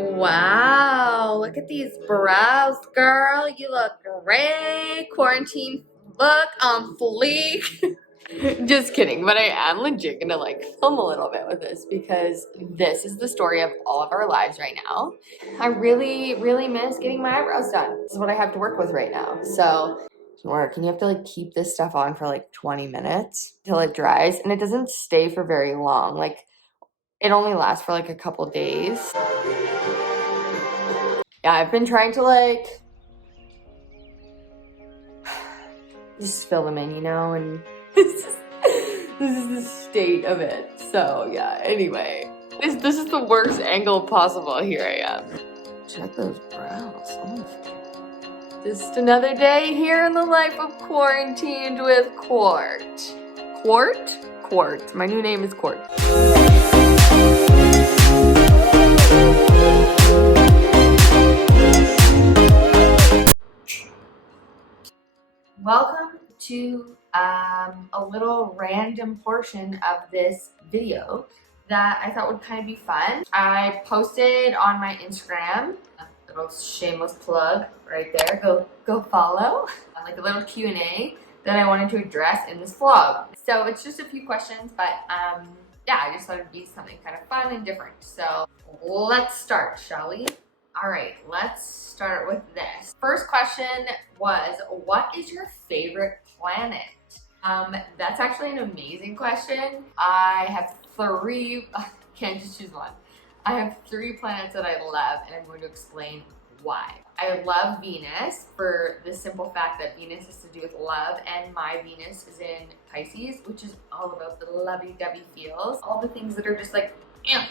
Wow, look at these brows, girl. You look great. Quarantine look on fleek. Just kidding, but I am legit gonna like film a little bit with this because this is the story of all of our lives right now. I really, really miss getting my eyebrows done. This is what I have to work with right now. So it doesn't work, and you have to like keep this stuff on for like 20 minutes till it dries, and it doesn't stay for very long. Like it only lasts for like a couple days. Yeah, I've been trying to like just fill them in, you know, and this is the state of it. So yeah, anyway, this is the worst angle possible. Here I am. Check those brows. Oh. Just another day here in the life of quarantined with Court. Court? Court. My new name is Court. Welcome to a little random portion of this video that I thought would kind of be fun. I posted on my Instagram, a little shameless plug right there, go follow, like a little Q&A that I wanted to address in this vlog. So it's just a few questions, but yeah, I just thought it'd be something kind of fun and different. So let's start, shall we? All right, let's start with this. First question was, what is your favorite planet? That's actually an amazing question. I have three, can't just choose one. I have three planets that I love, and I'm going to explain why. I love Venus for the simple fact that Venus has to do with love, and my Venus is in Pisces, which is all about the lovey-dovey feels, all the things that are just like,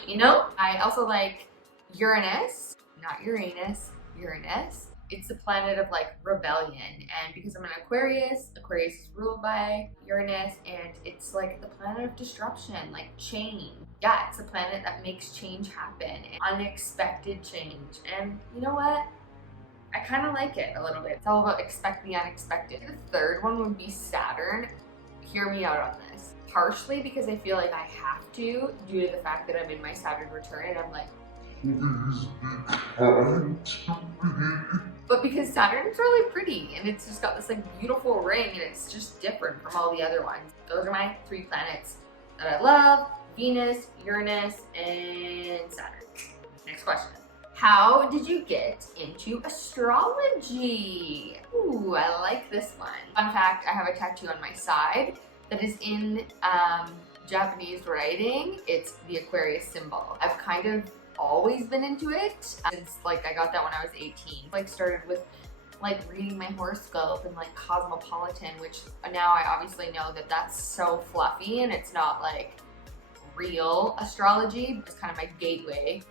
you know? I also like Uranus. Not Uranus, Uranus. It's the planet of like rebellion, and because I'm an Aquarius, Aquarius is ruled by Uranus, and it's like the planet of disruption, like change. Yeah, it's a planet that makes change happen, and unexpected change. And you know what? I kind of like it a little bit. It's all about expect the unexpected. The third one would be Saturn. Hear me out on this. Partially because I feel like I have to, due to the fact that I'm in my Saturn return, and I'm like, but because Saturn is really pretty, and it's just got this like beautiful ring, and it's just different from all the other ones. Those are my three planets that I love: Venus, Uranus, and Saturn. Next question. How did you get into astrology? Ooh, I like this one. Fun fact, I have a tattoo on my side that is in Japanese writing. It's the Aquarius symbol. I've kind of always been into it since like I got that when I was 18. Like started with like reading my horoscope and like Cosmopolitan, which now I obviously know that that's so fluffy and it's not like real astrology. It's kind of my gateway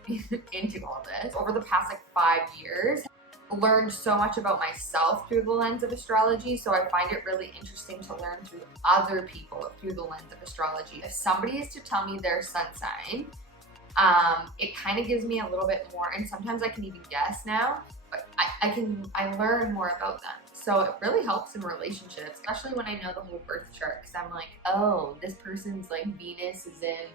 into all this. Over the past like 5 years, learned so much about myself through the lens of astrology, so I find it really interesting to learn through other people through the lens of astrology. If somebody is to tell me their sun sign, it kind of gives me a little bit more, and sometimes I can even guess now, but I learn more about them. So it really helps in relationships, especially when I know the whole birth chart, because I'm like, oh, this person's like Venus is in,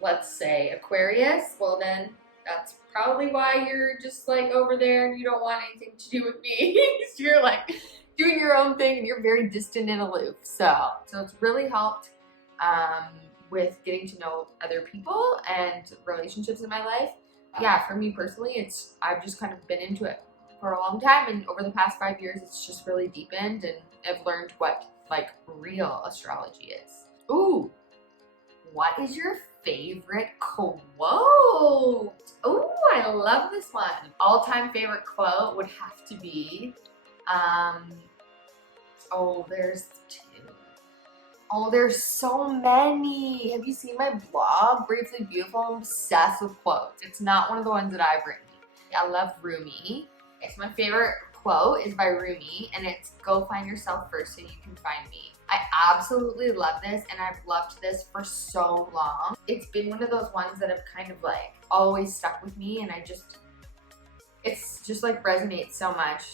let's say, Aquarius. Well then, that's probably why you're just like over there and you don't want anything to do with me. So you're like doing your own thing and you're very distant and aloof. So it's really helped with getting to know other people and relationships in my life. Yeah, for me personally, I've just kind of been into it for a long time, and over the past 5 years, it's just really deepened, and I've learned what like real astrology is. Ooh, what is your favorite quote? Ooh, I love this one. All-time favorite quote would have to be, oh, there's two. Oh, there's so many. Have you seen my blog, Bravely Beautiful? I'm obsessed with quotes. It's not one of the ones that I've written. I love Rumi. Okay, so my favorite quote is by Rumi, and it's, go find yourself first so you can find me. I absolutely love this, and I've loved this for so long. It's been one of those ones that have kind of like always stuck with me, and it's just like resonates so much.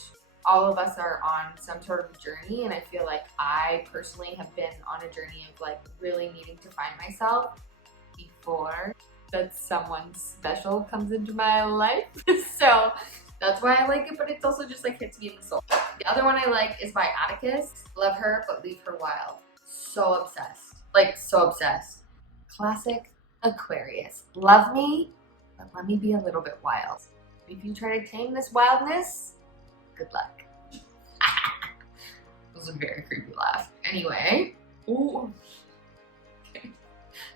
All of us are on some sort of journey, and I feel like I personally have been on a journey of like really needing to find myself before that someone special comes into my life. So that's why I like it, but it's also just like hits me in the soul. The other one I like is by Atticus. Love her, but leave her wild. So obsessed. Like, so obsessed. Classic Aquarius. Love me, but let me be a little bit wild. If you try to tame this wildness, good luck. That was a very creepy laugh. Anyway. Ooh. Okay.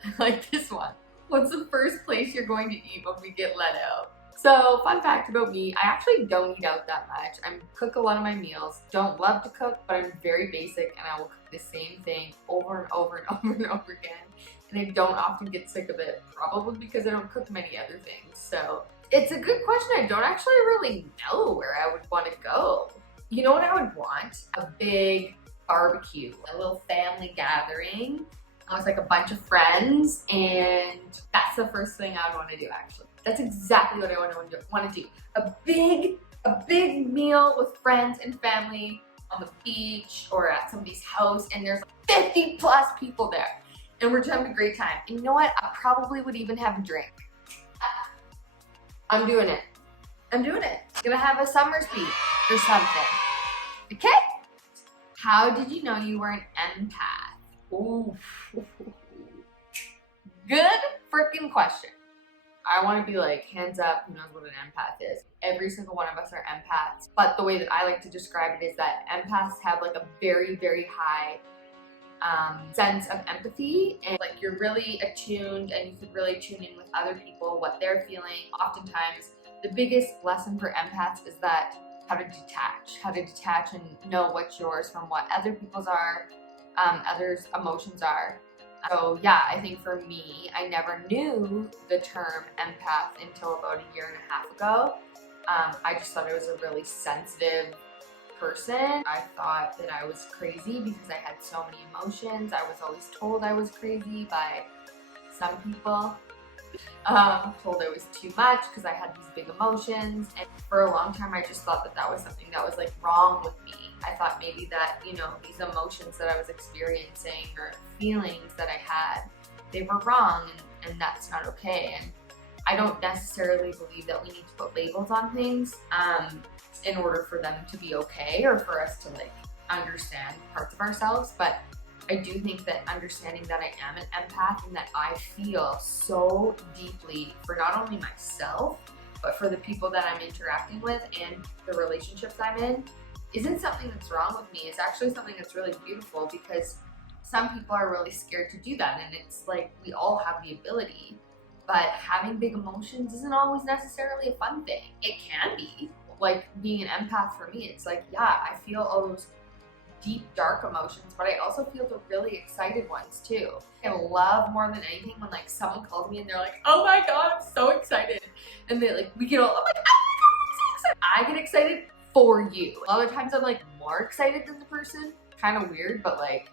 I like this one. What's the first place you're going to eat when we get let out? So, fun fact about me, I actually don't eat out that much. I cook a lot of my meals. Don't love to cook, but I'm very basic and I will cook the same thing over and over and over and over again. And I don't often get sick of it, probably because I don't cook many other things. So, it's a good question. I don't actually really know where I would want to go. You know what I would want? A big barbecue, a little family gathering. I was like a bunch of friends, and that's the first thing I would want to do actually. That's exactly what I want to do. A big meal with friends and family on the beach or at somebody's house, and there's like 50 plus people there. And we're just having a great time. And you know what? I probably would even have a drink. I'm doing it. I'm doing it. Gonna have a summer speed or something. Okay? How did you know you were an empath? Ooh. Good freaking question. I want to be like, hands up, who knows what an empath is? Every single one of us are empaths. But the way that I like to describe it is that empaths have like a very, very high sense of empathy, and like you're really attuned and you could really tune in with other people, what they're feeling. Oftentimes, the biggest lesson for empaths is that how to detach and know what's yours from what other people's are, others' emotions are. So yeah, I think for me, I never knew the term empath until about a year and a half ago. I just thought I was a really sensitive person. I thought that I was crazy because I had so many emotions. I was always told I was crazy by some people. Told I was too much because I had these big emotions, and for a long time I just thought that that was something that was like wrong with me. I thought maybe that, you know, these emotions that I was experiencing or feelings that I had, they were wrong, and that's not okay. And I don't necessarily believe that we need to put labels on things in order for them to be okay or for us to like understand parts of ourselves. But I do think that understanding that I am an empath and that I feel so deeply for not only myself, but for the people that I'm interacting with and the relationships I'm in isn't something that's wrong with me. It's actually something that's really beautiful, because some people are really scared to do that. And it's like, we all have the ability, but having big emotions isn't always necessarily a fun thing. It can be. Like being an empath for me, it's like, yeah, I feel all those deep, dark emotions, but I also feel the really excited ones too. I love more than anything when like someone calls me and they're like, oh my God, I'm so excited. And they like, we get all, I'm like, oh my God, I'm so excited. I get excited for you. A lot of times I'm like more excited than the person. Kind of weird, but like,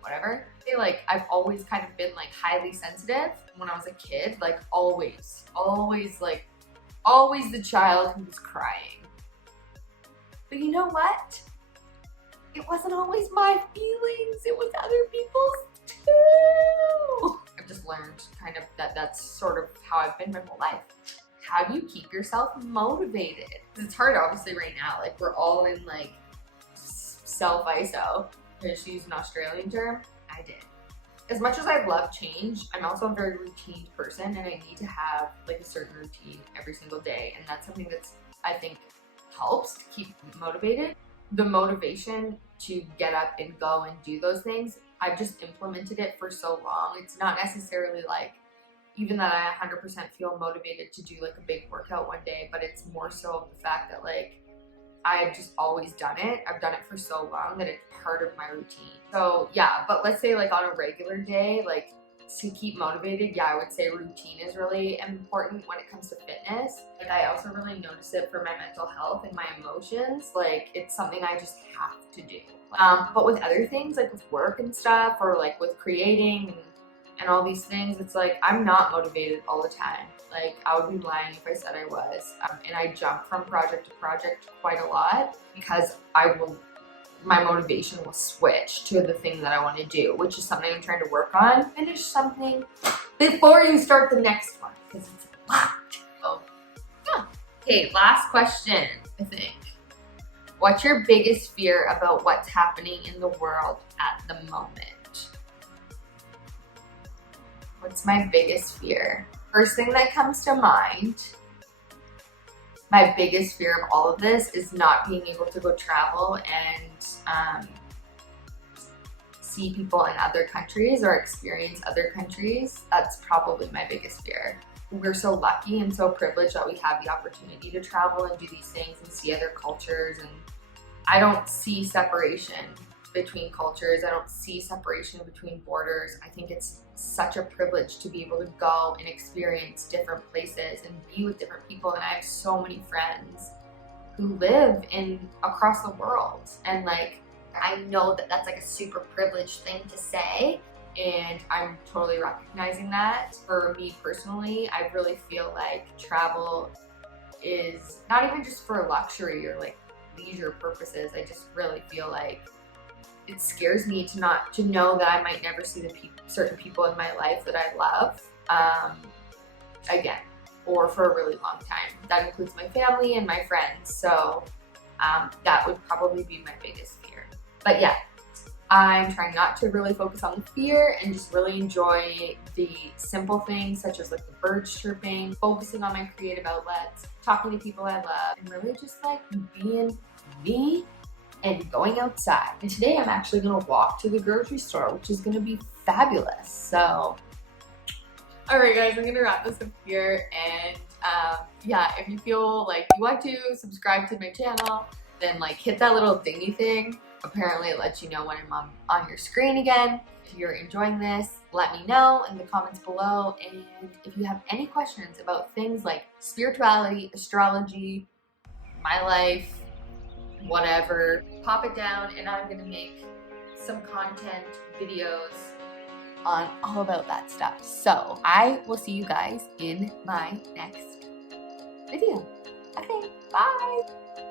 whatever. Like I've always kind of been like highly sensitive when I was a kid, like always the child who was crying. But you know what? It wasn't always my feelings, it was other people's too. I've just learned kind of that that's sort of how I've been my whole life. How do you keep yourself motivated? It's hard obviously right now, like we're all in like self-iso. Did she use an Australian term? I did. As much as I love change, I'm also a very routine person, and I need to have like a certain routine every single day. And that's something that's, I think, helps to keep motivated. The motivation to get up and go and do those things, I've just implemented it for so long. It's not necessarily like even that I 100% feel motivated to do like a big workout one day, but it's more so the fact that like I've just always done it. I've done it for so long that it's part of my routine. So yeah, but let's say like on a regular day, like to keep motivated, yeah, I would say routine is really important when it comes to fitness. Like I also really notice it for my mental health and my emotions. Like it's something I just have to do. But with other things, like with work and stuff, or like with creating and all these things, it's like I'm not motivated all the time. Like I would be lying if I said I was. And I jump from project to project quite a lot because I will my motivation will switch to the thing that I want to do, which is something I'm trying to work on. Finish something before you start the next one, because it's a lot. Oh, yeah. Okay, last question, I think. What's your biggest fear about what's happening in the world at the moment? What's my biggest fear? First thing that comes to mind, my biggest fear of all of this is not being able to go travel and see people in other countries or experience other countries. That's probably my biggest fear. We're so lucky and so privileged that we have the opportunity to travel and do these things and see other cultures, and I don't see separation between cultures. I don't see separation between borders. I think it's such a privilege to be able to go and experience different places and be with different people. And I have so many friends who live across the world, and like, I know that that's like a super privileged thing to say, and I'm totally recognizing that. For me personally, I really feel like travel is not even just for luxury or like leisure purposes. I just really feel like it scares me to know that I might never see the certain people in my life that I love again, or for a really long time. That includes my family and my friends. So that would probably be my biggest fear. But yeah, I'm trying not to really focus on the fear and just really enjoy the simple things, such as like the birds chirping, focusing on my creative outlets, talking to people I love, and really just like being me and going outside. And today I'm actually gonna walk to the grocery store, which is gonna be fabulous. So, all right guys, I'm gonna wrap this up here. And yeah, if you feel like you want to subscribe to my channel, then like hit that little dingy thing. Apparently it lets you know when I'm on your screen again. If you're enjoying this, let me know in the comments below. And if you have any questions about things like spirituality, astrology, my life, whatever, pop it down and I'm gonna make some content videos on all about that stuff. So I will see you guys in my next video. Okay, bye.